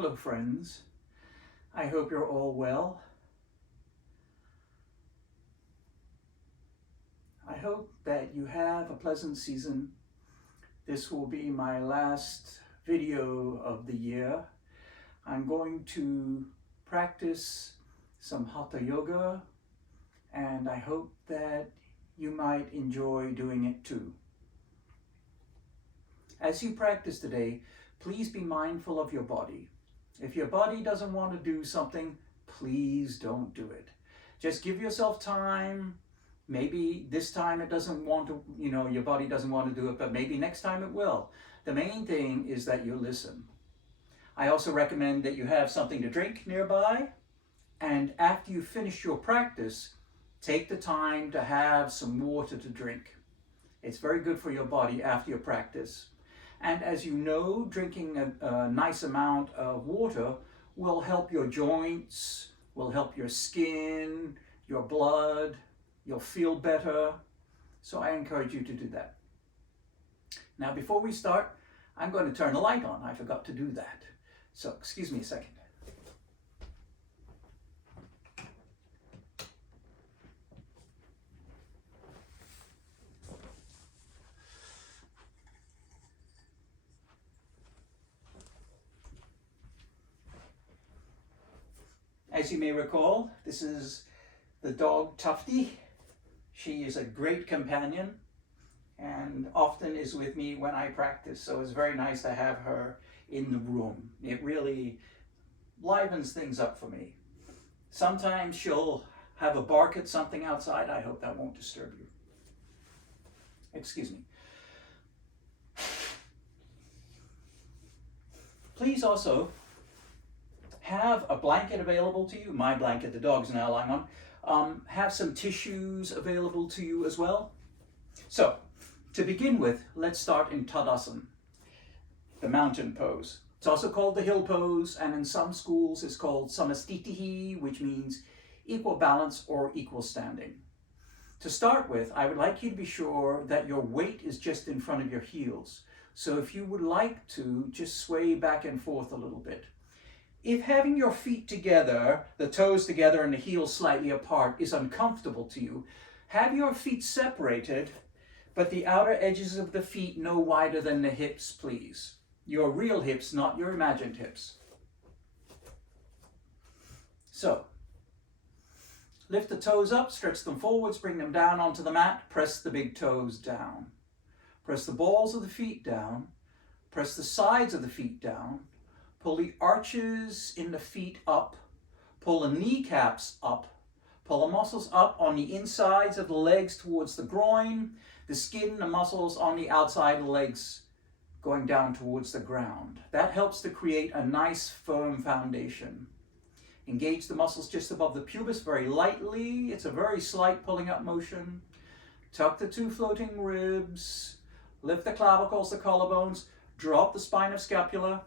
Hello friends, I hope you're all well. I hope that you have a pleasant season. This will be my last video of the year. I'm going to practice some Hatha Yoga, and I hope that you might enjoy doing it too. As you practice today, please be mindful of your body. If your body doesn't want to do something, please don't do it. Just give yourself time. Maybe this time it doesn't want to, your body doesn't want to do it, but maybe next time it will. The main thing is that you listen. I also recommend that you have something to drink nearby, and after you finish your practice, take the time to have some water to drink. It's very good for your body after your practice. And as you know, drinking a nice amount of water will help your joints, will help your skin, your blood. You'll feel better. So I encourage you to do that. Now, before we start, I'm going to turn the light on. I forgot to do that. So excuse me a second. As you may recall, this is the dog Tufty. She is a great companion and often is with me when I practice, so it's very nice to have her in the room. It really livens things up for me. Sometimes she'll have a bark at something outside. I hope that won't disturb you. Excuse me. Please also have a blanket available to you. My blanket, the dog's now lying on. Have some tissues available to you as well. So, to begin with, let's start in Tadasana, the mountain pose. It's also called the hill pose, and in some schools it's called samastitihi, which means equal balance or equal standing. To start with, I would like you to be sure that your weight is just in front of your heels. So if you would like to, just sway back and forth a little bit. If having your feet together, the toes together and the heels slightly apart is uncomfortable to you, have your feet separated, but the outer edges of the feet no wider than the hips, please. Your real hips, not your imagined hips. So, lift the toes up, stretch them forwards, bring them down onto the mat, press the big toes down. Press the balls of the feet down, press the sides of the feet down, pull the arches in the feet up, pull the kneecaps up, pull the muscles up on the insides of the legs towards the groin, the skin, the muscles on the outside of the legs going down towards the ground. That helps to create a nice firm foundation. Engage the muscles just above the pubis very lightly. It's a very slight pulling up motion. Tuck the two floating ribs, lift the clavicles, the collarbones, drop the spine of scapula.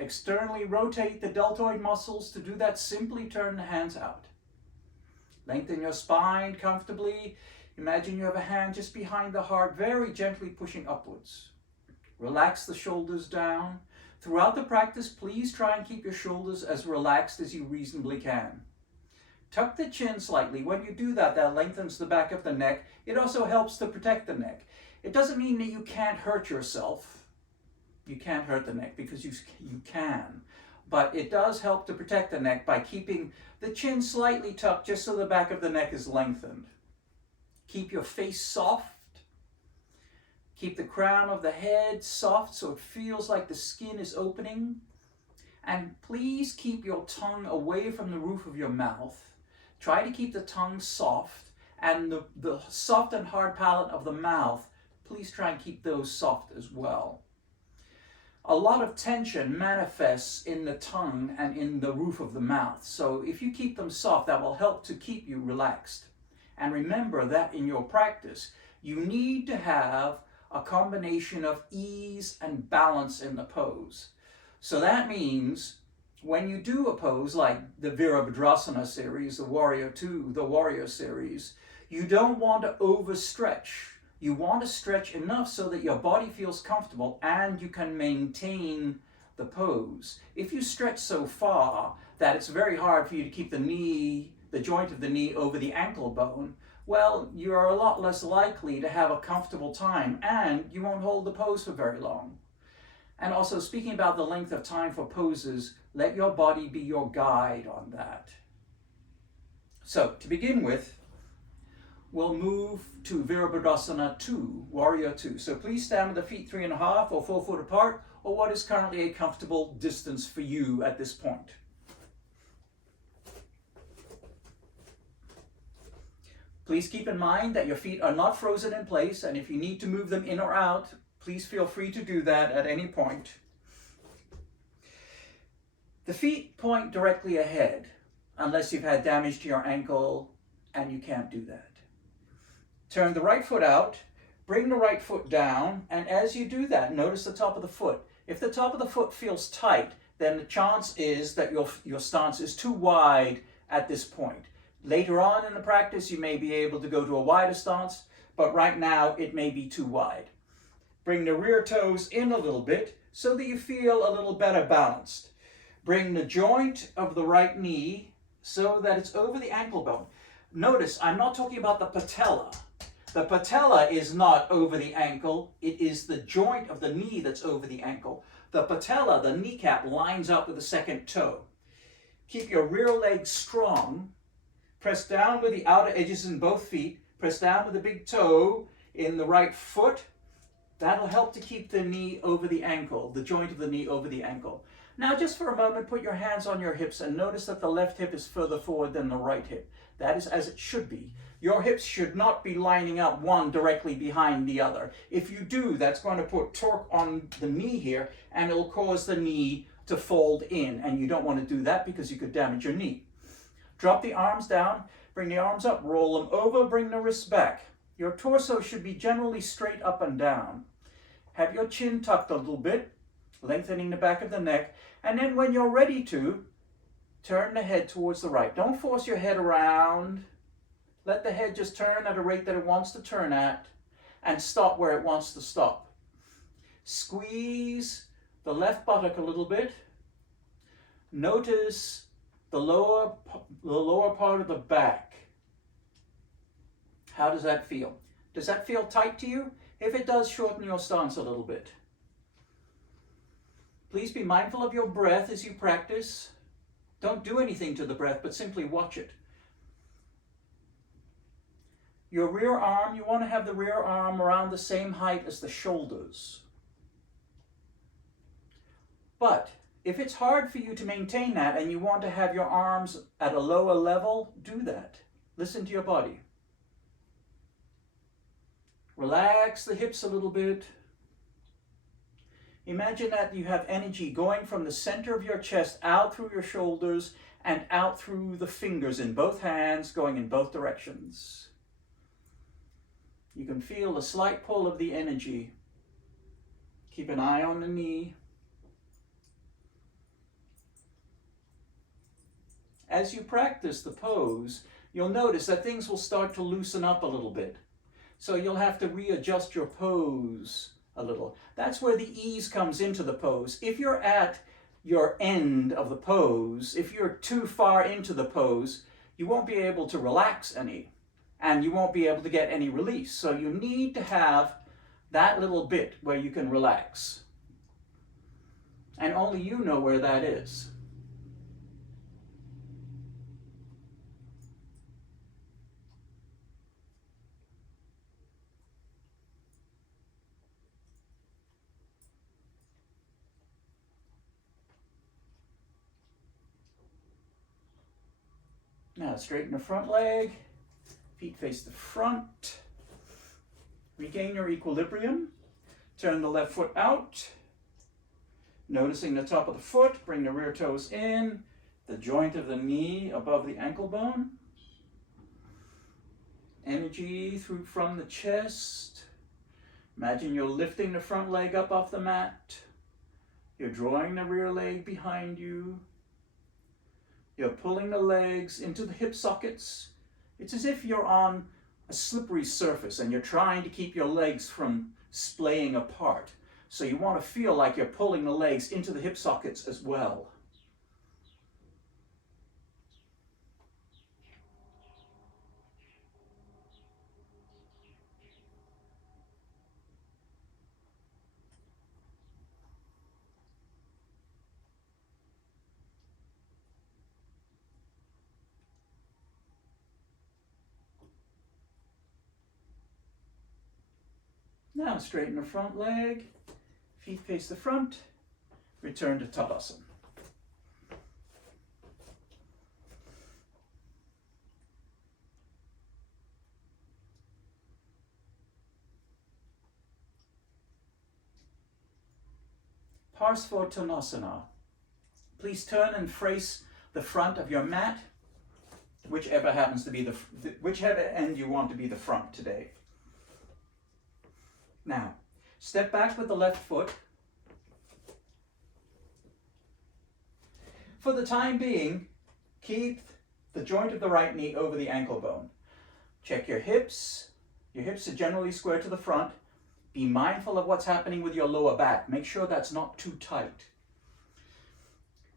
Externally rotate the deltoid muscles. To do that, simply turn the hands out. Lengthen your spine comfortably. Imagine you have a hand just behind the heart, very gently pushing upwards. Relax the shoulders down. Throughout the practice, please try and keep your shoulders as relaxed as you reasonably can. Tuck the chin slightly. When you do that, that lengthens the back of the neck. It also helps to protect the neck. It doesn't mean that you can't hurt yourself. You can't hurt the neck because you can, but it does help to protect the neck by keeping the chin slightly tucked just so the back of the neck is lengthened. Keep your face soft. Keep the crown of the head soft so it feels like the skin is opening. And please keep your tongue away from the roof of your mouth. Try to keep the tongue soft, and the soft and hard palate of the mouth, please try and keep those soft as well. A lot of tension manifests in the tongue and in the roof of the mouth. So if you keep them soft, that will help to keep you relaxed. And remember that in your practice, you need to have a combination of ease and balance in the pose. So that means when you do a pose like the Virabhadrasana series, the Warrior II, the Warrior series, you don't want to overstretch. You want to stretch enough so that your body feels comfortable and you can maintain the pose. If you stretch so far that it's very hard for you to keep the knee, the joint of the knee over the ankle bone, well, you're a lot less likely to have a comfortable time, and you won't hold the pose for very long. And also, speaking about the length of time for poses, let your body be your guide on that. So, to begin with, we'll move to Virabhadrasana II, Warrior II. So please stand with the feet 3.5 or 4 foot apart, or what is currently a comfortable distance for you at this point. Please keep in mind that your feet are not frozen in place, and if you need to move them in or out, please feel free to do that at any point. The feet point directly ahead, unless you've had damage to your ankle and you can't do that. Turn the right foot out, bring the right foot down, and as you do that, notice the top of the foot. If the top of the foot feels tight, then the chance is that your stance is too wide at this point. Later on in the practice, you may be able to go to a wider stance, but right now it may be too wide. Bring the rear toes in a little bit so that you feel a little better balanced. Bring the joint of the right knee so that it's over the ankle bone. Notice, I'm not talking about the patella. The patella is not over the ankle. It is the joint of the knee that's over the ankle. The patella, the kneecap, lines up with the second toe. Keep your rear leg strong. Press down with the outer edges in both feet. Press down with the big toe in the right foot. That'll help to keep the knee over the ankle, the joint of the knee over the ankle. Now, just for a moment, put your hands on your hips and notice that the left hip is further forward than the right hip. That is as it should be. Your hips should not be lining up one directly behind the other. If you do, that's going to put torque on the knee here, and it'll cause the knee to fold in, and you don't want to do that because you could damage your knee. Drop the arms down, bring the arms up, roll them over, bring the wrists back. Your torso should be generally straight up and down. Have your chin tucked a little bit, lengthening the back of the neck, and then when you're ready to, turn the head towards the right. Don't force your head around. Let the head just turn at a rate that it wants to turn at, and stop where it wants to stop. Squeeze the left buttock a little bit. Notice the lower part of the back. How does that feel? Does that feel tight to you? If it does, shorten your stance a little bit. Please be mindful of your breath as you practice. Don't do anything to the breath, but simply watch it. Your rear arm, you want to have the rear arm around the same height as the shoulders. But if it's hard for you to maintain that and you want to have your arms at a lower level, do that. Listen to your body. Relax the hips a little bit. Imagine that you have energy going from the center of your chest out through your shoulders and out through the fingers in both hands, going in both directions. You can feel a slight pull of the energy. Keep an eye on the knee. As you practice the pose, you'll notice that things will start to loosen up a little bit. So you'll have to readjust your pose a little. That's where the ease comes into the pose. If you're at your end of the pose, if you're too far into the pose, you won't be able to relax any, and you won't be able to get any release. So you need to have that little bit where you can relax. And only you know where that is. Now straighten the front leg, feet face the front. Regain your equilibrium. Turn the left foot out. Noticing the top of the foot, bring the rear toes in, the joint of the knee above the ankle bone. Energy through from the chest. Imagine you're lifting the front leg up off the mat. You're drawing the rear leg behind you. You're pulling the legs into the hip sockets. It's as if you're on a slippery surface and you're trying to keep your legs from splaying apart. So you want to feel like you're pulling the legs into the hip sockets as well. Now straighten the front leg, feet face the front, return to Tadasana. Parsvottanasana. Please turn and face the front of your mat, whichever happens to be whichever end you want to be the front today. Now, step back with the left foot. For the time being, keep the joint of the right knee over the ankle bone. Check your hips. Your hips are generally square to the front. Be mindful of what's happening with your lower back. Make sure that's not too tight.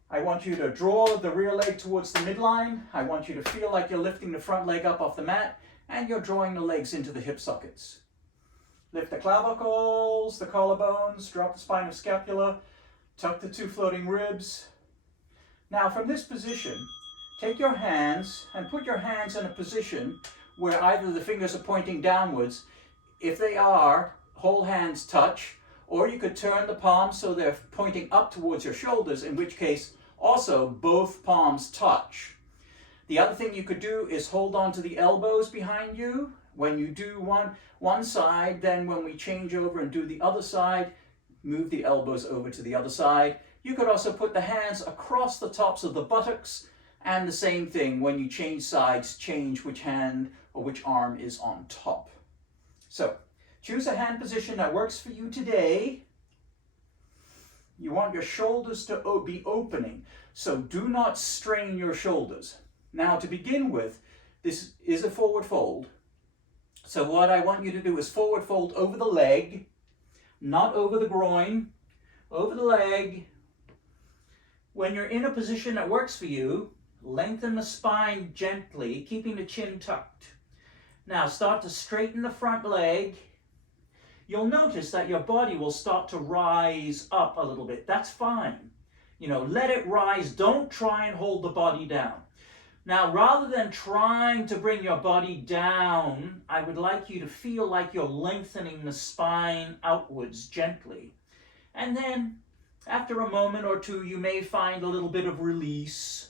I want you to draw the rear leg towards the midline. I want you to feel like you're lifting the front leg up off the mat and you're drawing the legs into the hip sockets. Lift the clavicles, the collarbones, drop the spine of scapula, tuck the two floating ribs. Now from this position, take your hands and put your hands in a position where either the fingers are pointing downwards. If they are, whole hands touch, or you could turn the palms so they're pointing up towards your shoulders, in which case also both palms touch. The other thing you could do is hold on to the elbows behind you. When you do one side, then when we change over and do the other side, move the elbows over to the other side. You could also put the hands across the tops of the buttocks, and the same thing, when you change sides, change which hand or which arm is on top. So, choose a hand position that works for you today. You want your shoulders to be opening, so do not strain your shoulders. Now, to begin with, this is a forward fold. So what I want you to do is forward fold over the leg, not over the groin, over the leg. When you're in a position that works for you, lengthen the spine gently, keeping the chin tucked. Now start to straighten the front leg. You'll notice that your body will start to rise up a little bit. That's fine. You know, let it rise. Don't try and hold the body down. Now, rather than trying to bring your body down, I would like you to feel like you're lengthening the spine outwards gently. And then, after a moment or two, you may find a little bit of release.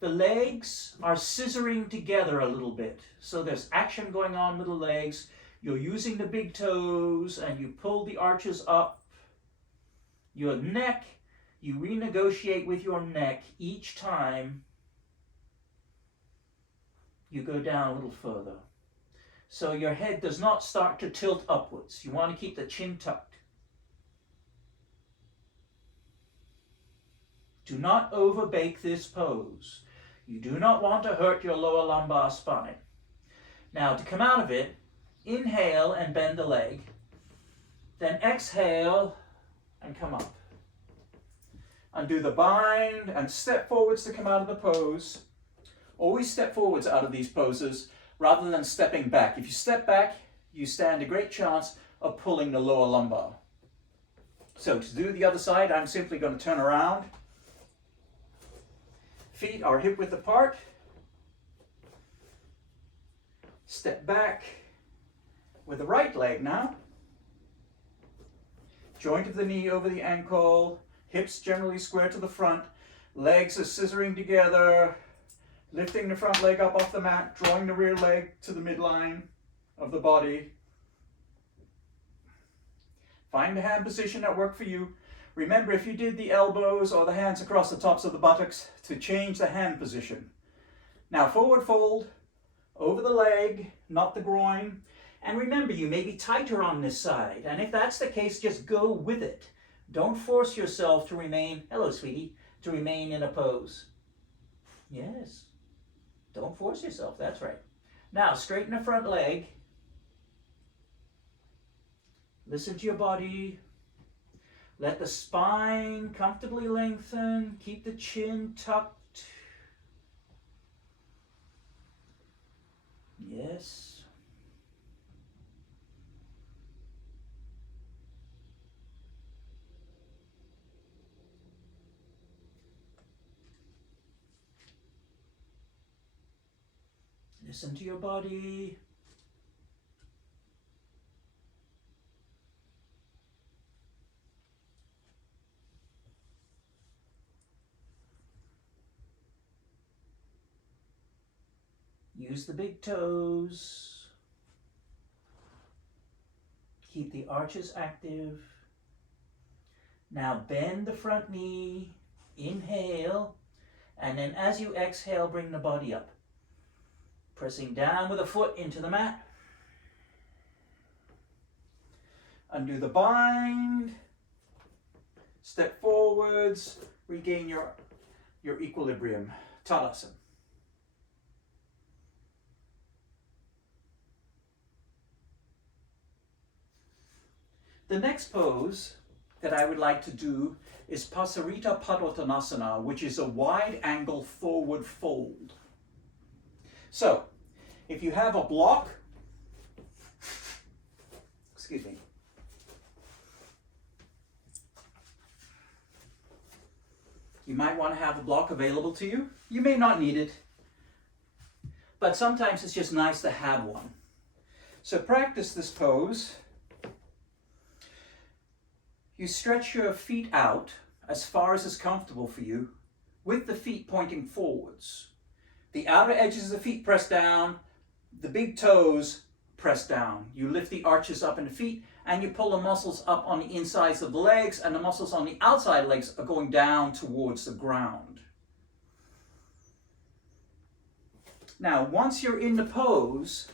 The legs are scissoring together a little bit. So there's action going on with the legs. You're using the big toes and you pull the arches up. Your neck, you renegotiate with your neck each time you go down a little further. So your head does not start to tilt upwards. You want to keep the chin tucked. Do not overbake this pose. You do not want to hurt your lower lumbar spine. Now, to come out of it, inhale and bend the leg. Then exhale and come up. Undo the bind and step forwards to come out of the pose. Always step forwards out of these poses rather than stepping back. If you step back, you stand a great chance of pulling the lower lumbar. So to do the other side, I'm simply going to turn around. Feet are hip width apart. Step back with the right leg now. Joint of the knee over the ankle. Hips generally square to the front. Legs are scissoring together. Lifting the front leg up off the mat, drawing the rear leg to the midline of the body. Find a hand position that worked for you. Remember, if you did the elbows or the hands across the tops of the buttocks, to change the hand position. Now forward fold over the leg, not the groin. And remember, you may be tighter on this side. And if that's the case, just go with it. Don't force yourself to remain, hello sweetie, to remain in a pose. Yes. Don't force yourself, that's right. Now, straighten the front leg. Listen to your body. Let the spine comfortably lengthen. Keep the chin tucked. Yes. Listen to your body. Use the big toes. Keep the arches active. Now bend the front knee. Inhale. And then as you exhale, bring the body up. Pressing down with a foot into the mat. Undo the bind. Step forwards. Regain your equilibrium. Tadasana. The next pose that I would like to do is Pasarita Padottanasana, which is a wide angle forward fold. So, if you have a block, excuse me, you might want to have a block available to you. You may not need it, but sometimes it's just nice to have one. So practice this pose. You stretch your feet out as far as is comfortable for you, with the feet pointing forwards. The outer edges of the feet press down, the big toes press down. You lift the arches up in the feet and you pull the muscles up on the insides of the legs, and the muscles on the outside legs are going down towards the ground. Now, once you're in the pose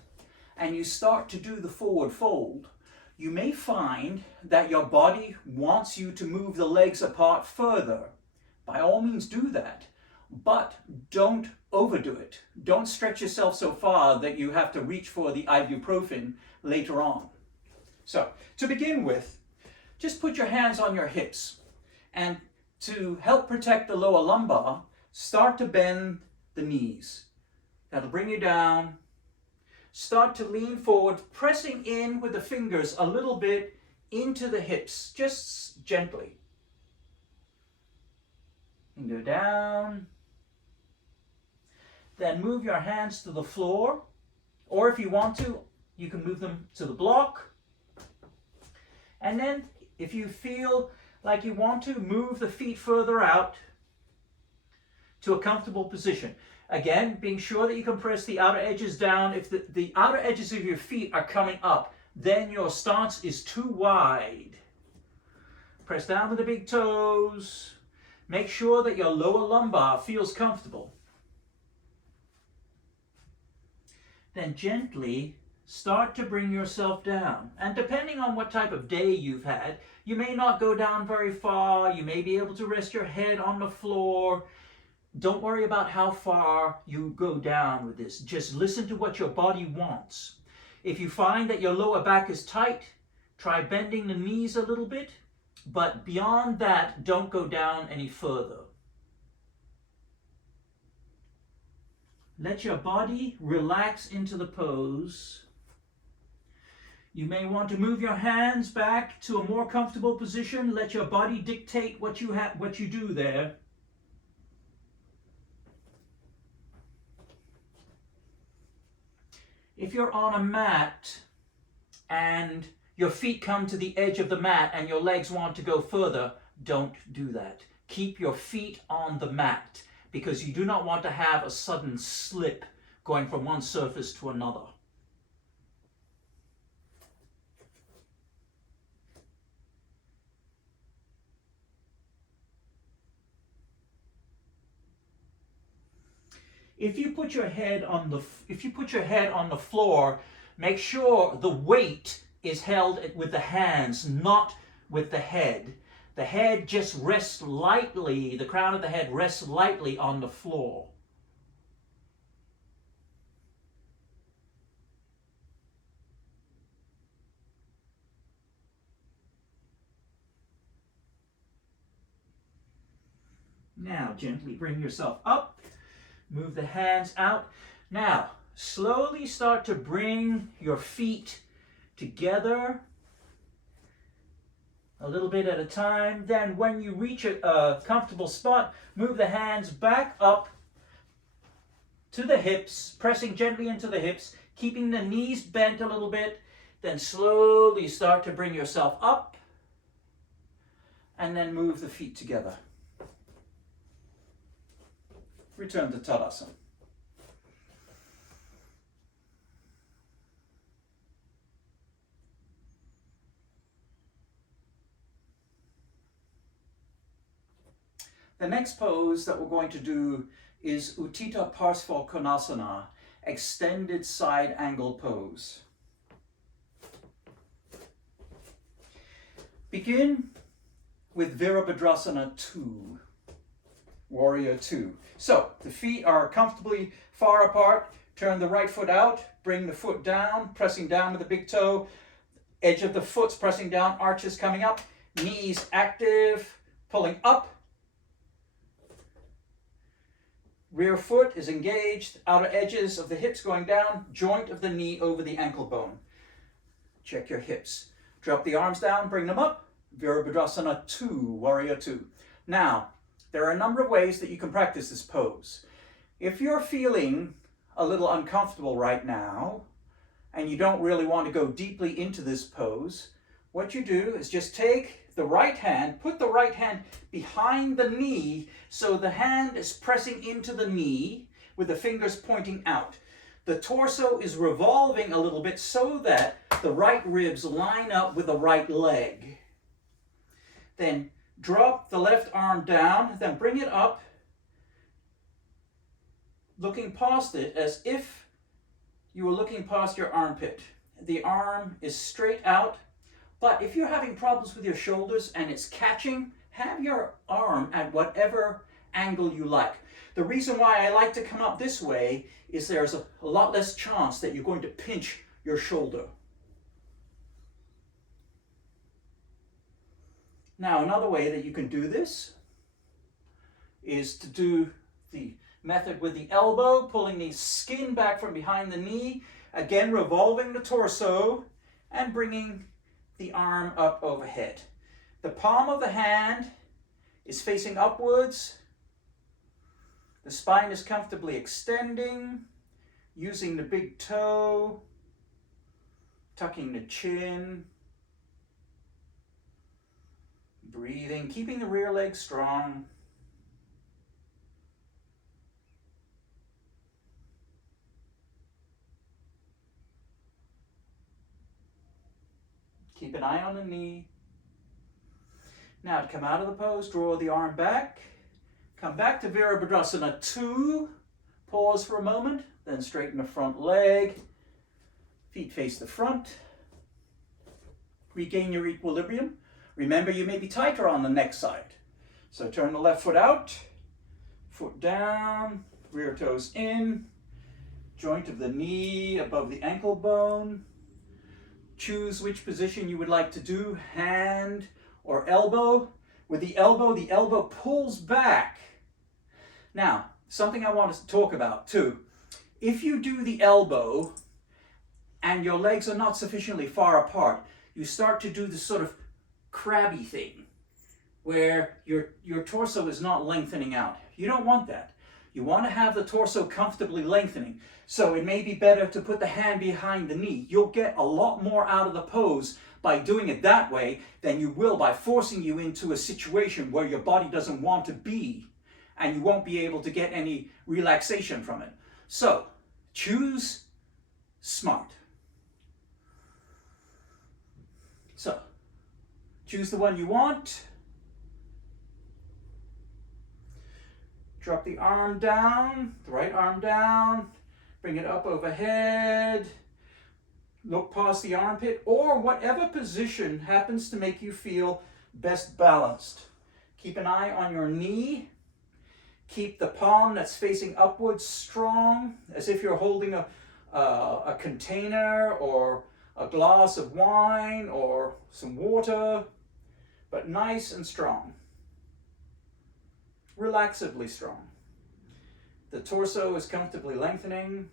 and you start to do the forward fold, you may find that your body wants you to move the legs apart further. By all means do that, but don't overdo it. Don't stretch yourself so far that you have to reach for the ibuprofen later on. So, to begin with, just put your hands on your hips, and to help protect the lower lumbar, start to bend the knees. That'll bring you down. Start to lean forward, pressing in with the fingers a little bit into the hips, just gently. And go down. Then move your hands to the floor, or if you want to, you can move them to the block. And then, if you feel like you want to, move the feet further out to a comfortable position. Again, being sure that you can press the outer edges down. If the outer edges of your feet are coming up, then your stance is too wide. Press down with the big toes. Make sure that your lower lumbar feels comfortable. Then gently start to bring yourself down. And depending on what type of day you've had, you may not go down very far. You may be able to rest your head on the floor. Don't worry about how far you go down with this. Just listen to what your body wants. If you find that your lower back is tight, try bending the knees a little bit. But beyond that, don't go down any further. Let your body relax into the pose. You may want to move your hands back to a more comfortable position. Let your body dictate what you do there. If you're on a mat and your feet come to the edge of the mat and your legs want to go further, don't do that. Keep your feet on the mat, because you do not want to have a sudden slip going from one surface to another. If you put your head on the floor, make sure the weight is held with the hands, not with the head. The head just rests lightly, the crown of the head rests lightly on the floor. Now, gently bring yourself up. Move the hands out. Now, slowly start to bring your feet together a little bit at a time. Then when you reach a comfortable spot, move the hands back up to the hips, pressing gently into the hips, keeping the knees bent a little bit. Then slowly start to bring yourself up and then move the feet together. Return to Tadasana. The next pose that we're going to do is Utthita Parsvakonasana, extended side angle pose. Begin with Virabhadrasana II, Warrior II. So the feet are comfortably far apart. Turn the right foot out, bring the foot down, pressing down with the big toe. Edge of the foot's pressing down, arches coming up, knees active, pulling up. Rear foot is engaged, outer edges of the hips going down, joint of the knee over the ankle bone. Check your hips. Drop the arms down, bring them up. Virabhadrasana II, Warrior II. Now, there are a number of ways that you can practice this pose. If you're feeling a little uncomfortable right now, and you don't really want to go deeply into this pose, what you do is just take the right hand, put the right hand behind the knee so the hand is pressing into the knee with the fingers pointing out. The torso is revolving a little bit so that the right ribs line up with the right leg. Then drop the left arm down, then bring it up, looking past it as if you were looking past your armpit. The arm is straight out. But if you're having problems with your shoulders and it's catching, have your arm at whatever angle you like. The reason why I like to come up this way is there's a lot less chance that you're going to pinch your shoulder. Now, another way that you can do this is to do the method with the elbow, pulling the skin back from behind the knee, again revolving the torso and bringing the arm up overhead. The palm of the hand is facing upwards. The spine is comfortably extending, using the big toe, tucking the chin, breathing, keeping the rear leg strong. Keep an eye on the knee. Now to come out of the pose, draw the arm back. Come back to Virabhadrasana II. Pause for a moment, then straighten the front leg. Feet face the front. Regain your equilibrium. Remember, you may be tighter on the next side. So turn the left foot out, foot down, rear toes in, joint of the knee above the ankle bone. Choose which position you would like to do, hand or elbow. With the elbow pulls back. Now, something I want to talk about too. If you do the elbow and your legs are not sufficiently far apart, you start to do this sort of crabby thing where your torso is not lengthening out. You don't want that. You want to have the torso comfortably lengthening. So it may be better to put the hand behind the knee. You'll get a lot more out of the pose by doing it that way than you will by forcing you into a situation where your body doesn't want to be, and you won't be able to get any relaxation from it. So choose smart. So choose the one you want. Drop the arm down, the right arm down, bring it up overhead, look past the armpit, or whatever position happens to make you feel best balanced. Keep an eye on your knee. Keep the palm that's facing upwards strong, as if you're holding a container or a glass of wine or some water, but nice and strong. relaxedly strong. The torso is comfortably lengthening.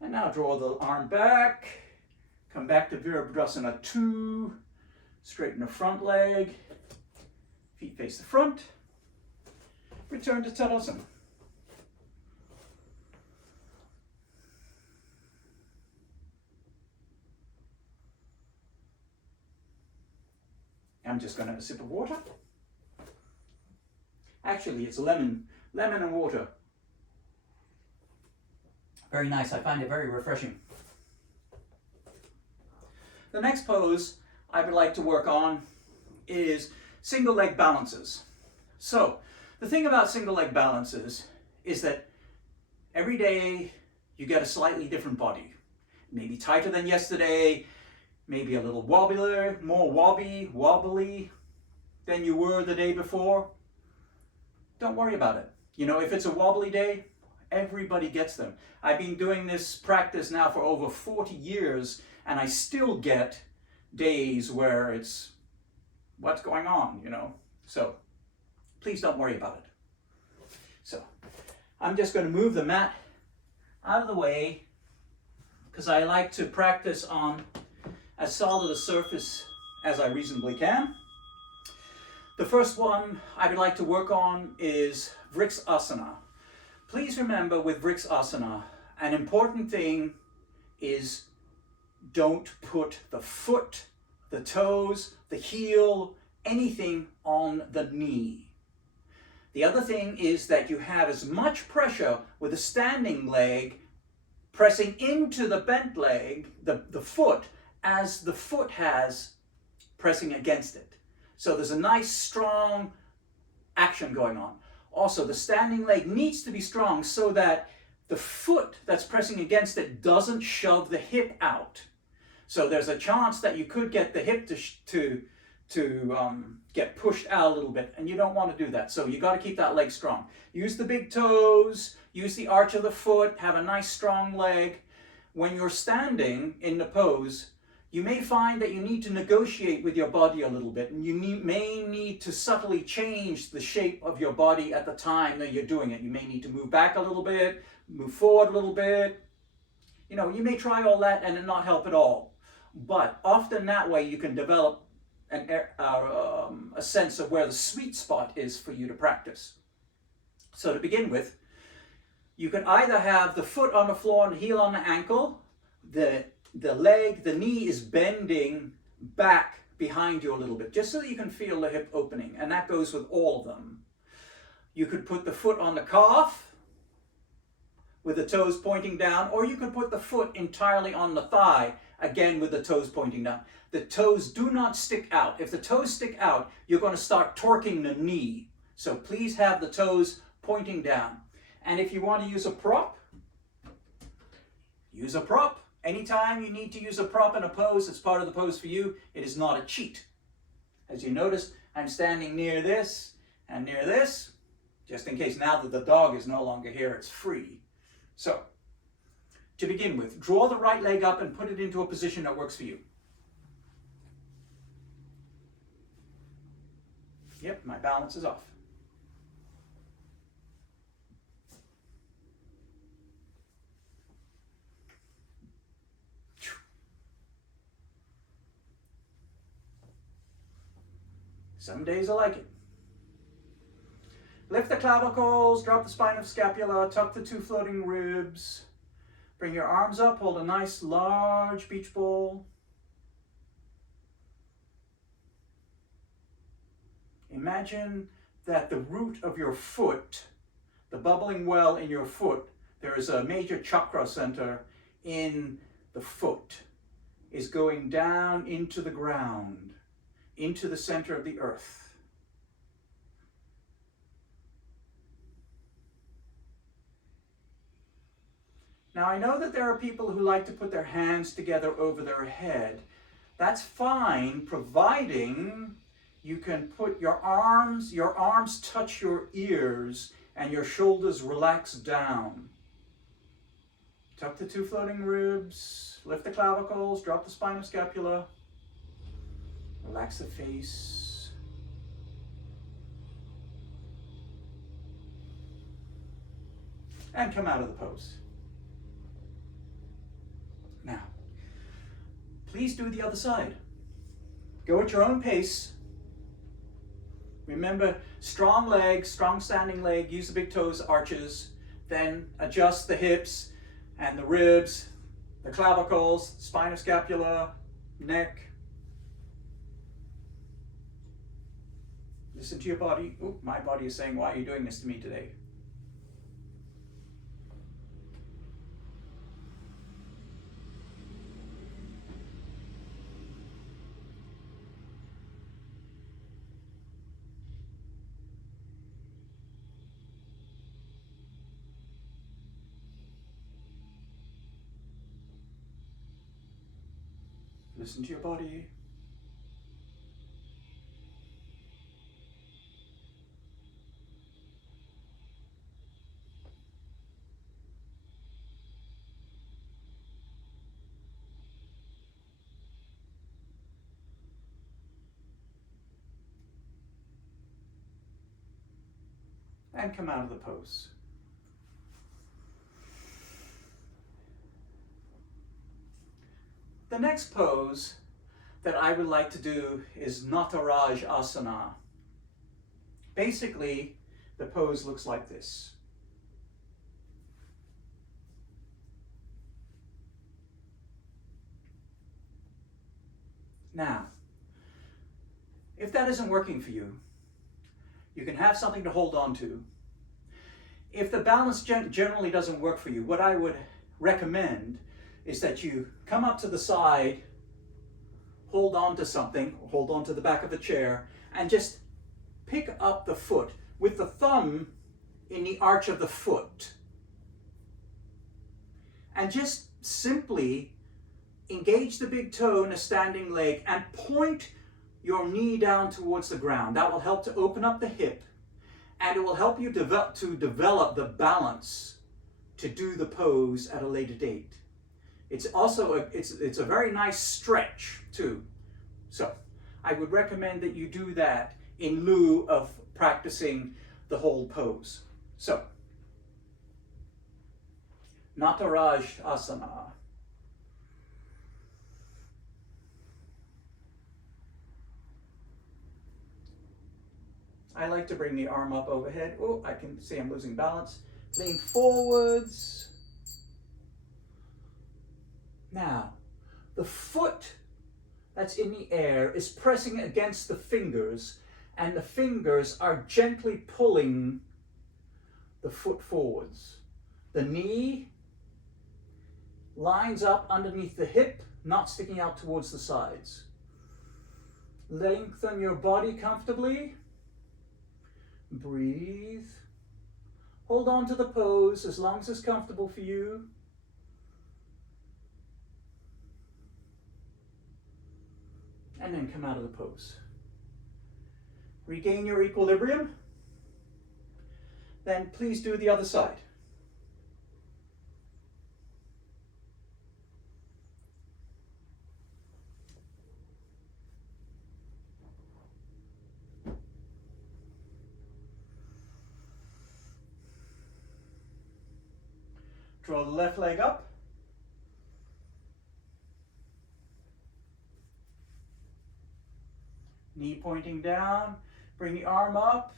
And now draw the arm back. Come back to Virabhadrasana II. Straighten the front leg. Feet face the front. Return to Tadasana. I'm just going to have a sip of water. Actually, it's lemon and water. Very nice. I find it very refreshing. The next pose I would like to work on is single leg balances. So, the thing about single leg balances is that every day you get a slightly different body. Maybe tighter than yesterday, maybe a little wobblier, more wobbly than you were the day before. Don't worry about it. You know, if it's a wobbly day, everybody gets them. I've been doing this practice now for over 40 years, and I still get days where it's, what's going on, you know? So, please don't worry about it. So, I'm just going to move the mat out of the way, because I like to practice on as solid a surface as I reasonably can. The first one I would like to work on is Brix Asana. Please remember with Brix Asana, an important thing is don't put the foot, the toes, the heel, anything on the knee. The other thing is that you have as much pressure with a standing leg pressing into the bent leg, the foot, as the foot has pressing against it. So there's a nice strong action going on. Also, the standing leg needs to be strong so that the foot that's pressing against it doesn't shove the hip out. So there's a chance that you could get the hip to get pushed out a little bit, and you don't want to do that. So you got to keep that leg strong. Use the big toes, use the arch of the foot, have a nice strong leg. When you're standing in the pose, you may find that you need to negotiate with your body a little bit, and you may need to subtly change the shape of your body at the time that you're doing it. You may need to move back a little bit, move forward a little bit. You know, you may try all that and it not help at all. But often that way you can develop a sense of where the sweet spot is for you to practice. So to begin with, you can either have the foot on the floor and the heel on the ankle, the leg, the knee is bending back behind you a little bit, just so that you can feel the hip opening, and that goes with all of them. You could put the foot on the calf with the toes pointing down, or you could put the foot entirely on the thigh, again with the toes pointing down. The toes do not stick out. If the toes stick out, you're going to start torquing the knee. So please have the toes pointing down. And if you want to use a prop, use a prop. Anytime you need to use a prop in a pose, it's part of the pose for you. It is not a cheat. As you notice, I'm standing near this and near this, just in case now that the dog is no longer here, it's free. So, to begin with, draw the right leg up and put it into a position that works for you. Yep, my balance is off. Some days I like it. Lift the clavicles, drop the spine of scapula, tuck the two floating ribs. Bring your arms up, hold a nice large beach ball. Imagine that the root of your foot, the bubbling well in your foot, there is a major chakra center in the foot, is going down into the ground, into the center of the earth. Now I know that there are people who like to put their hands together over their head. That's fine, providing you can put your arms touch your ears and your shoulders relax down Tuck the two floating ribs, lift the clavicles, drop the spinal scapula, relax the face. And come out of the pose. Now, please do the other side. Go at your own pace. Remember, strong legs, strong standing leg, use the big toes, arches, then adjust the hips and the ribs, the clavicles, spinal scapula, neck. Listen to your body. Ooh, my body is saying, why are you doing this to me today? Listen to your body. And come out of the pose. The next pose that I would like to do is Nataraj Asana. Basically, the pose looks like this. Now, if that isn't working for you, you can have something to hold on to. If the balance generally doesn't work for you, what I would recommend is that you come up to the side, hold on to something, hold on to the back of the chair, and just pick up the foot with the thumb in the arch of the foot. And just simply engage the big toe in a standing leg and point your knee down towards the ground. That will help to open up the hip, and it will help you develop the balance to do the pose at a later date. It's also it's a very nice stretch too. So I would recommend that you do that in lieu of practicing the whole pose. So Nataraj Asana. I like to bring the arm up overhead. Oh, I can see I'm losing balance. Lean forwards. Now, the foot that's in the air is pressing against the fingers, and the fingers are gently pulling the foot forwards. The knee lines up underneath the hip, not sticking out towards the sides. Lengthen your body comfortably. Breathe. Hold on to the pose as long as it's comfortable for you. And then come out of the pose. Regain your equilibrium. Then please do the other side. Draw the left leg up. Knee pointing down. Bring the arm up.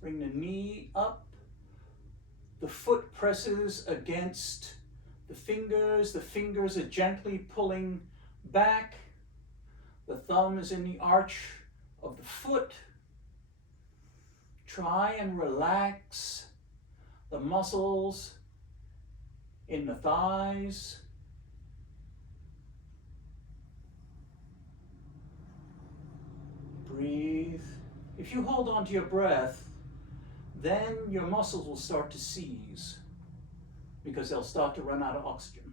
Bring the knee up. The foot presses against the fingers. The fingers are gently pulling back. The thumb is in the arch of the foot. Try and relax the muscles in the thighs. Breathe. If you hold on to your breath, then your muscles will start to seize because they'll start to run out of oxygen.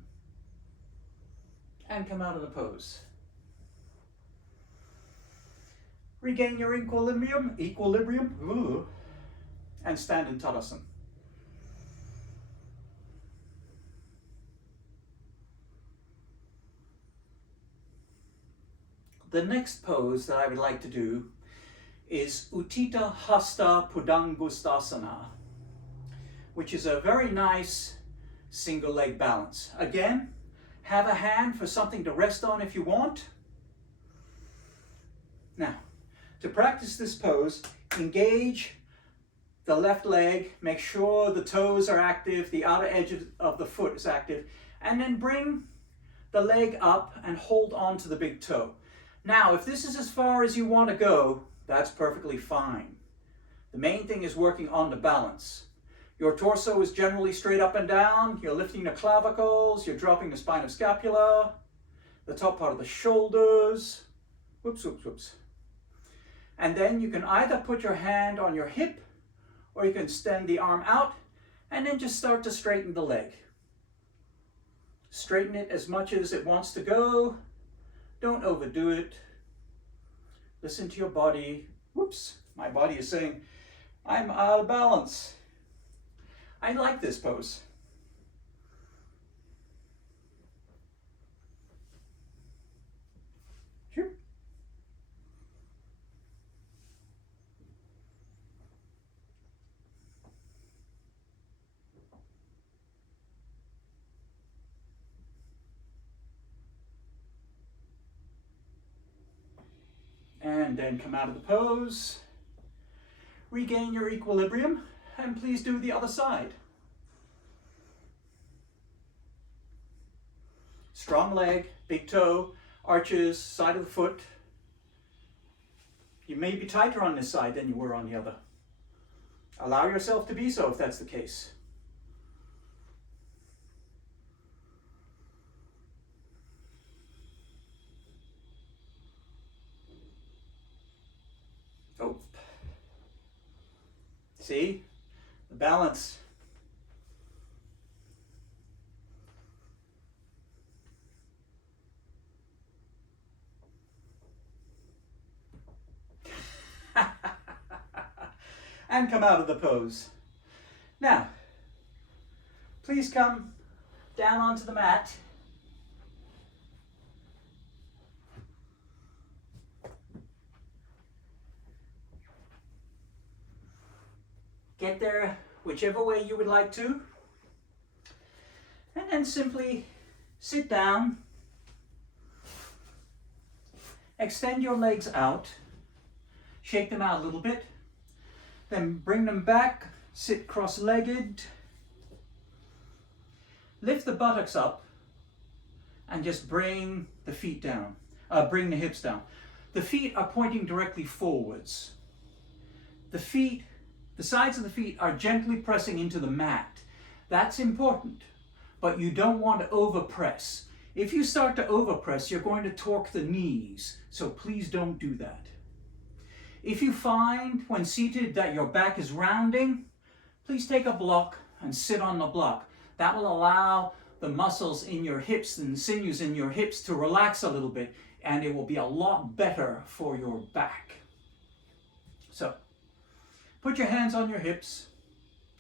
And come out of the pose. Regain your equilibrium, and stand in Tadasana. The next pose that I would like to do is Utthita Hasta Pudang Gustasana, which is a very nice single leg balance. Again, have a hand for something to rest on if you want. Now, to practice this pose, engage the left leg, make sure the toes are active, the outer edge of the foot is active, and then bring the leg up and hold on to the big toe. Now, if this is as far as you want to go, that's perfectly fine. The main thing is working on the balance. Your torso is generally straight up and down, you're lifting the clavicles, you're dropping the spine of scapula, the top part of the shoulders, whoops, whoops, whoops. And then you can either put your hand on your hip, or you can extend the arm out, and then just start to straighten the leg. Straighten it as much as it wants to go. Don't overdo it. Listen to your body. Whoops, my body is saying, I'm out of balance. I like this pose. Sure. And then come out of the pose, regain your equilibrium, and please do the other side. Strong leg, big toe, arches, side of the foot. You may be tighter on this side than you were on the other. Allow yourself to be so if that's the case. Oh. See? The balance. And come out of the pose. Now, please come down onto the mat. Get there whichever way you would like to. And then simply sit down. Extend your legs out. Shake them out a little bit. Then bring them back. Sit cross-legged. Lift the buttocks up and just bring the feet down. Bring the hips down. The feet are pointing directly forwards. The sides of the feet are gently pressing into the mat. That's important, but you don't want to overpress. If you start to overpress, you're going to torque the knees, so please don't do that. If you find when seated that your back is rounding, please take a block and sit on the block. That will allow the muscles in your hips and sinews in your hips to relax a little bit, and it will be a lot better for your back. So, put your hands on your hips,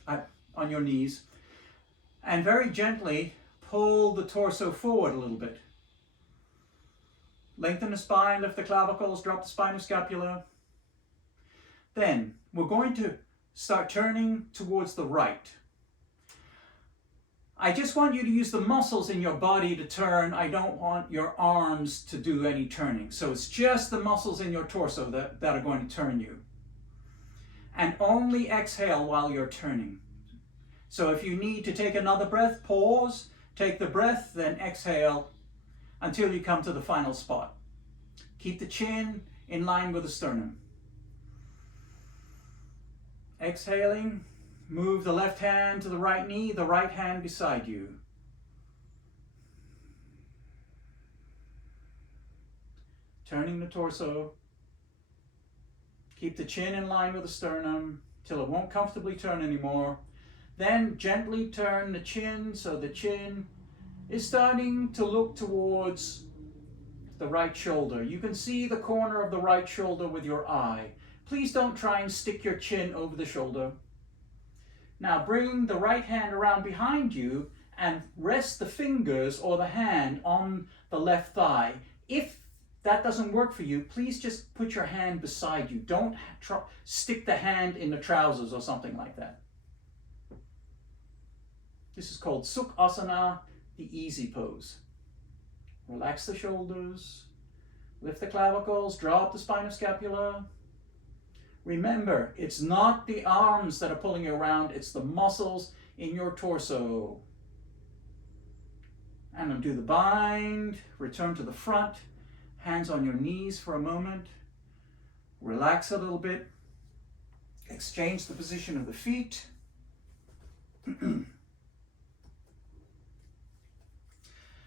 on your knees, and very gently pull the torso forward a little bit. Lengthen the spine, lift the clavicles, drop the spine of scapula. Then we're going to start turning towards the right. I just want you to use the muscles in your body to turn. I don't want your arms to do any turning. So it's just the muscles in your torso that are going to turn you. And only exhale while you're turning. So if you need to take another breath, pause, take the breath, then exhale until you come to the final spot. Keep the chin in line with the sternum. Exhaling, move the left hand to the right knee, the right hand beside you. Turning the torso. Keep the chin in line with the sternum till it won't comfortably turn anymore. Then gently turn the chin so the chin is starting to look towards the right shoulder. You can see the corner of the right shoulder with your eye. Please don't try and stick your chin over the shoulder. Now bring the right hand around behind you and rest the fingers or the hand on the left thigh. If that doesn't work for you, please just put your hand beside you. Don't stick the hand in the trousers or something like that. This is called Sukh Asana, the easy pose. Relax the shoulders, lift the clavicles, draw up the spinal scapula. Remember, it's not the arms that are pulling you around, it's the muscles in your torso. And undo the bind, return to the front, hands on your knees for a moment. Relax a little bit. Exchange the position of the feet.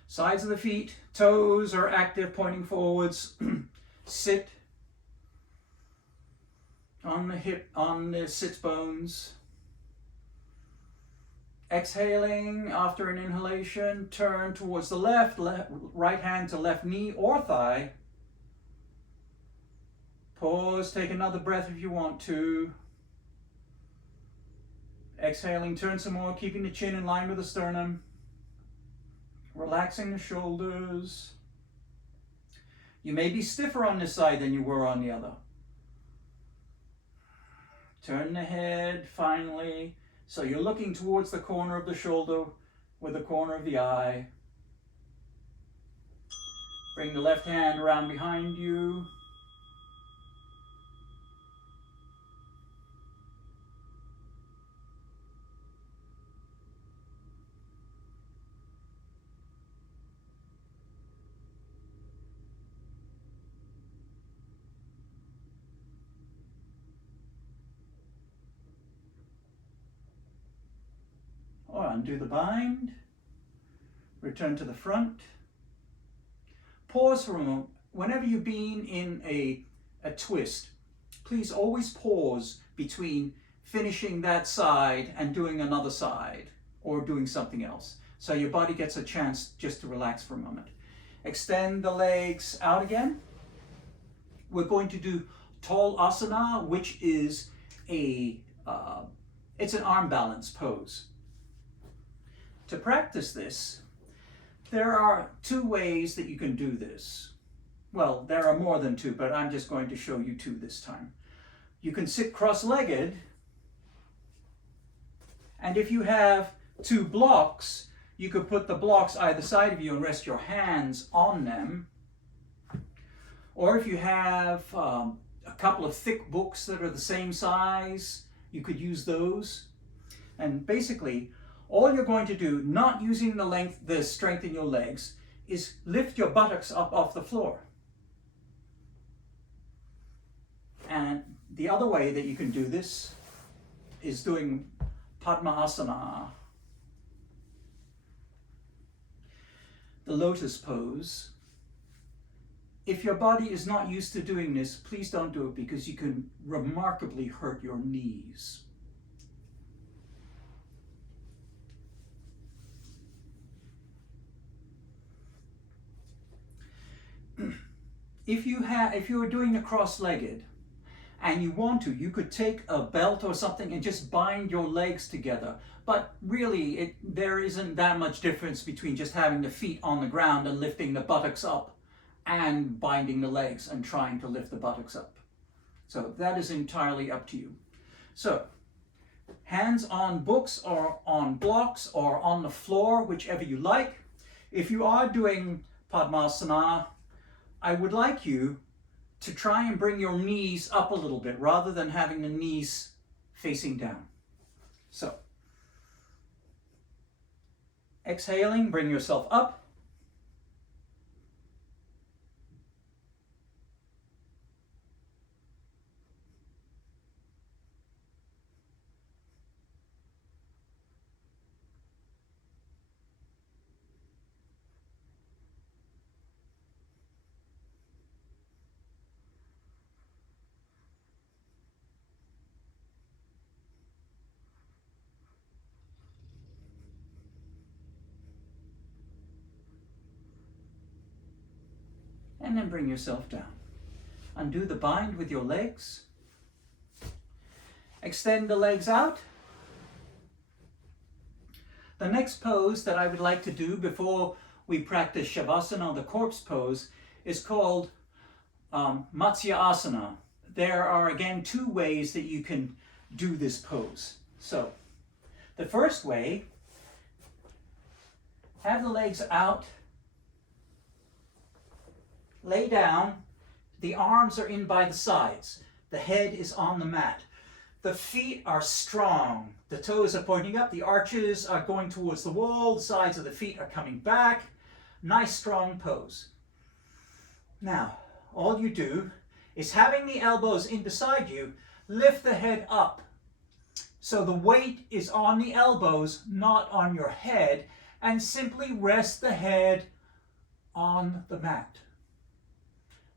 Sides of the feet, toes are active, pointing forwards. Sit on the hip, on the sits bones. Exhaling after an inhalation, turn towards the left, right hand to left knee or thigh. Pause, take another breath if you want to. Exhaling, turn some more, keeping the chin in line with the sternum. Relaxing the shoulders. You may be stiffer on this side than you were on the other. Turn the head finally. So you're looking towards the corner of the shoulder with the corner of the eye. Bring the left hand around behind you. Or undo the bind. Return to the front. Pause for a moment. Whenever you've been in a twist, please always pause between finishing that side and doing another side or doing something else. So your body gets a chance just to relax for a moment. Extend the legs out again. We're going to do Tall Asana, which is it's an arm balance pose. To practice this, there are two ways that you can do this. Well, there are more than two, but I'm just going to show you two this time. You can sit cross-legged, and if you have two blocks, you could put the blocks either side of you and rest your hands on them. Or if you have a couple of thick books that are the same size, you could use those. And basically, all you're going to do, not using the strength in your legs, is lift your buttocks up off the floor. And the other way that you can do this is doing Padmasana, the Lotus pose. If your body is not used to doing this, please don't do it because you can remarkably hurt your knees. If you are doing the cross-legged and you want to, you could take a belt or something and just bind your legs together. But really, there isn't that much difference between just having the feet on the ground and lifting the buttocks up and binding the legs and trying to lift the buttocks up. So that is entirely up to you. So, hands on books or on blocks or on the floor, whichever you like. If you are doing Padmasana, I would like you to try and bring your knees up a little bit rather than having the knees facing down. So, exhaling, bring yourself up. And then bring yourself down. Undo the bind with your legs. Extend the legs out. The next pose that I would like to do before we practice Shavasana, the corpse pose, is called Matsya Asana. There are again two ways that you can do this pose. So, the first way, have the legs out, lay down, the arms are in by the sides, the head is on the mat. The feet are strong, the toes are pointing up, the arches are going towards the wall, the sides of the feet are coming back. Nice strong pose. Now, all you do is, having the elbows in beside you, lift the head up. So the weight is on the elbows, not on your head, and simply rest the head on the mat.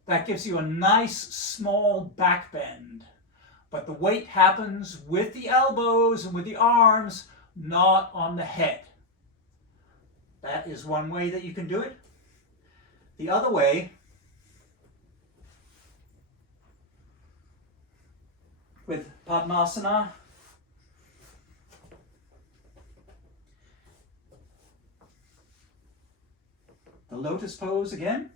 That gives you a nice small back bend. But the weight happens with the elbows and with the arms, not on the head. That is one way that you can do it. The other way, with Padmasana, the Lotus pose again.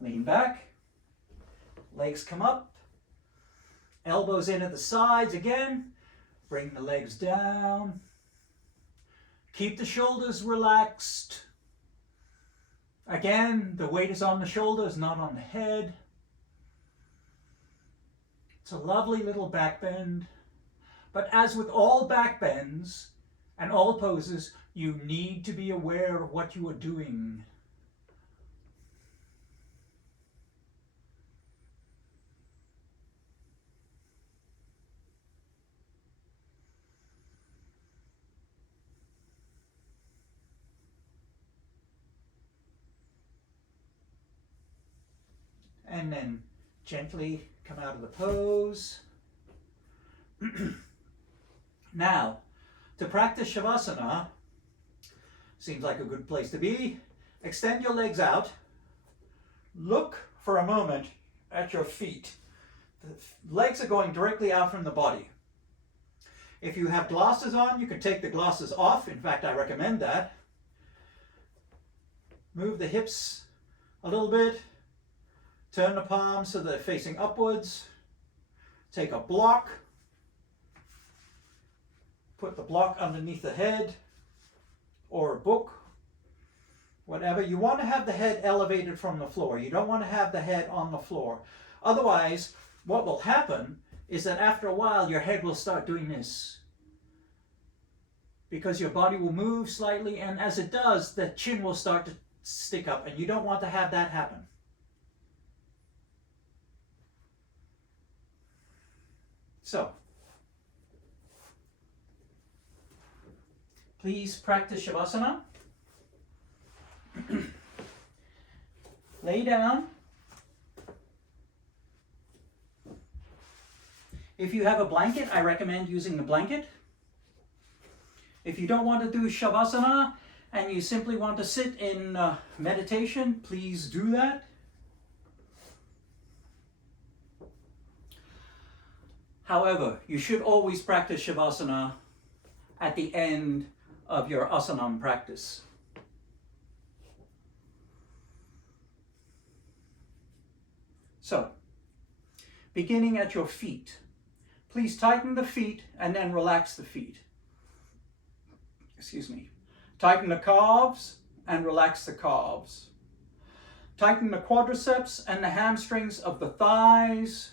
Lean back, legs come up, elbows in at the sides again, bring the legs down, keep the shoulders relaxed. Again, the weight is on the shoulders, not on the head. It's a lovely little back bend, but as with all back bends and all poses, you need to be aware of what you are doing. And then gently come out of the pose. Now, to practice Shavasana, seems like a good place to be. Extend your legs out. Look for a moment at your feet. The legs are going directly out from the body. If you have glasses on, you can take the glasses off. In fact, I recommend that. Move the hips a little bit. Turn the palms so they're facing upwards. Take a block. Put the block underneath the head or a book. Whatever. You want to have the head elevated from the floor. You don't want to have the head on the floor. Otherwise, what will happen is that after a while your head will start doing this. Because your body will move slightly, and as it does, the chin will start to stick up, and you don't want to have that happen. So, please practice Shavasana. Lay down. If you have a blanket, I recommend using the blanket. If you don't want to do Shavasana and you simply want to sit in meditation, please do that. However, you should always practice Shavasana at the end of your Asanam practice. So, beginning at your feet, please tighten the feet and then relax the feet. Excuse me. Tighten the calves and relax the calves. Tighten the quadriceps and the hamstrings of the thighs,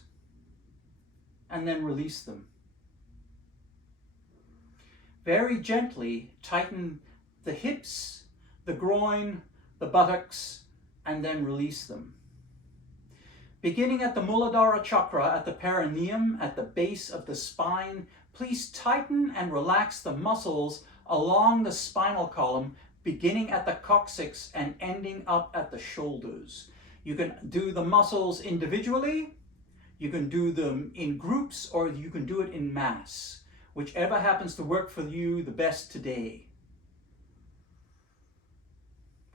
and then release them. Very gently tighten the hips, the groin, the buttocks, and then release them. Beginning at the Muladhara chakra, at the perineum, at the base of the spine, please tighten and relax the muscles along the spinal column, beginning at the coccyx and ending up at the shoulders. You can do the muscles individually, you can do them in groups, or you can do it in mass. Whichever happens to work for you the best today.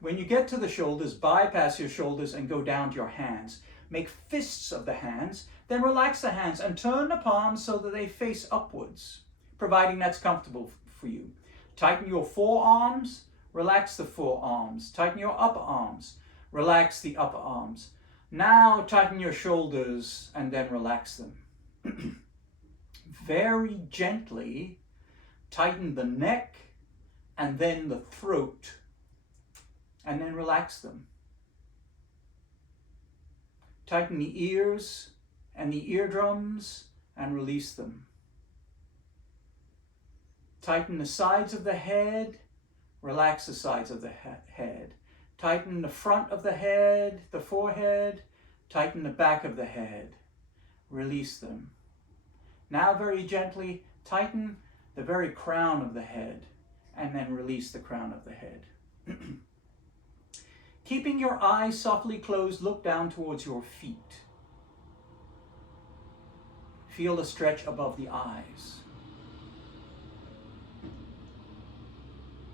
When you get to the shoulders, bypass your shoulders and go down to your hands. Make fists of the hands Then relax the hands and turn the palms so that they face upwards, providing that's comfortable for you. Tighten your forearms, relax the forearms. Tighten your upper arms, relax the upper arms. Now tighten your shoulders and then relax them. Very gently tighten the neck and then the throat, and then relax them. Tighten the ears and the eardrums and release them. Tighten the sides of the head, relax the sides of the head. Tighten the front of the head, the forehead, tighten the back of the head. Release them. Now very gently tighten the very crown of the head and then release the crown of the head. Keeping your eyes softly closed, look down towards your feet. Feel the stretch above the eyes.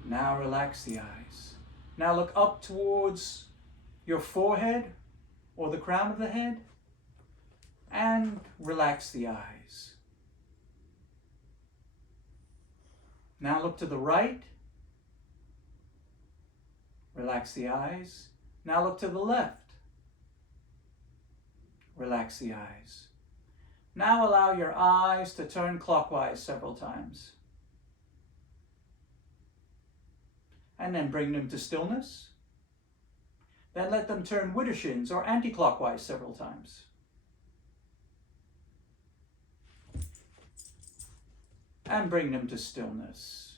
Now relax the eyes. Now look up towards your forehead or the crown of the head and relax the eyes. Now look to the right. Relax the eyes. Now look to the left. Relax the eyes. Now allow your eyes to turn clockwise several times. And then bring them to stillness. Then let them turn widdershins or anti-clockwise several times. And bring them to stillness.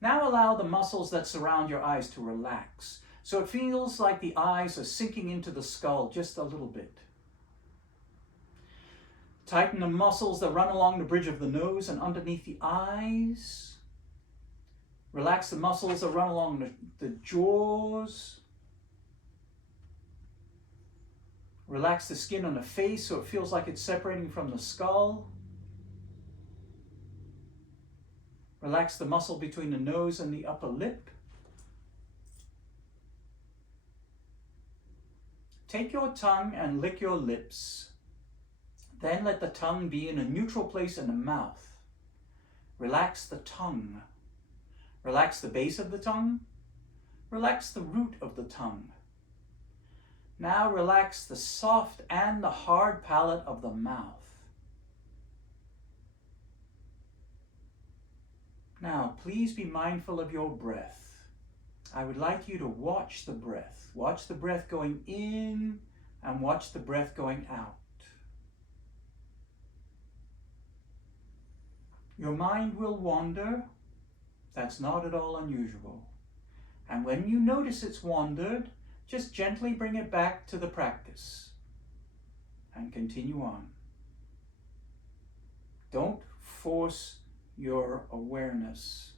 Now allow the muscles that surround your eyes to relax, so it feels like the eyes are sinking into the skull just a little bit. Tighten the muscles that run along the bridge of the nose and underneath the eyes. Relax the muscles that run along the jaws. Relax the skin on the face so it feels like it's separating from the skull. Relax the muscle between the nose and the upper lip. Take your tongue and lick your lips. Then let the tongue be in a neutral place in the mouth. Relax the tongue. Relax the base of the tongue. Relax the root of the tongue. Now relax the soft and the hard palate of the mouth. Now, please be mindful of your breath. I would like you to watch the breath. Watch the breath going in and watch the breath going out. Your mind will wander. That's not at all unusual. And when you notice it's wandered, just gently bring it back to the practice and continue on. Don't force your awareness.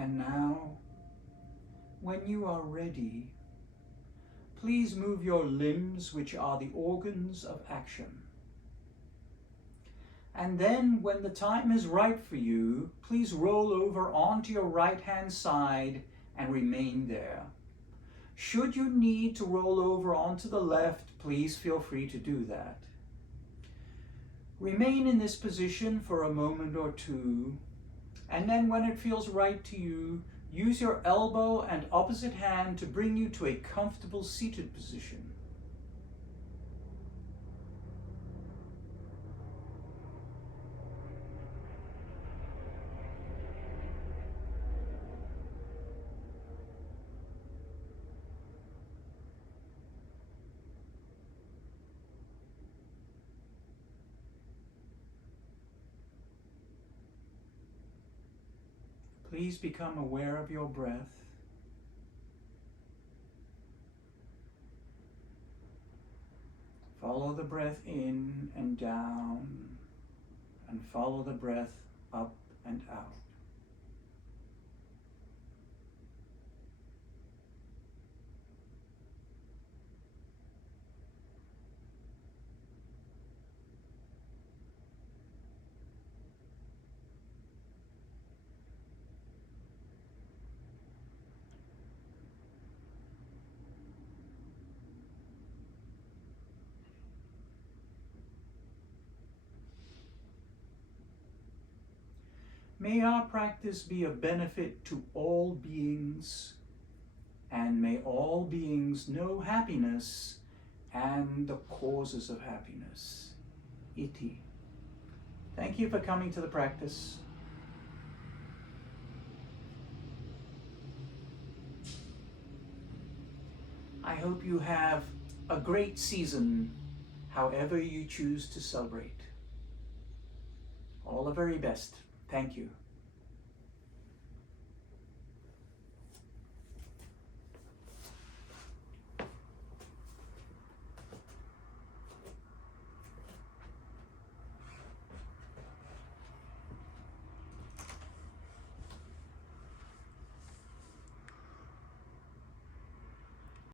And now, when you are ready, please move your limbs, which are the organs of action. And then, when the time is right for you, please roll over onto your right-hand side and remain there. Should you need to roll over onto the left, please feel free to do that. Remain in this position for a moment or two, and then when it feels right to you, use your elbow and opposite hand to bring you to a comfortable seated position. Please become aware of your breath. Follow the breath in and down, and follow the breath up and out. May our practice be a benefit to all beings, and may all beings know happiness and the causes of happiness. Iti. Thank you for coming to the practice. I hope you have a great season, however you choose to celebrate. All the very best. Thank you.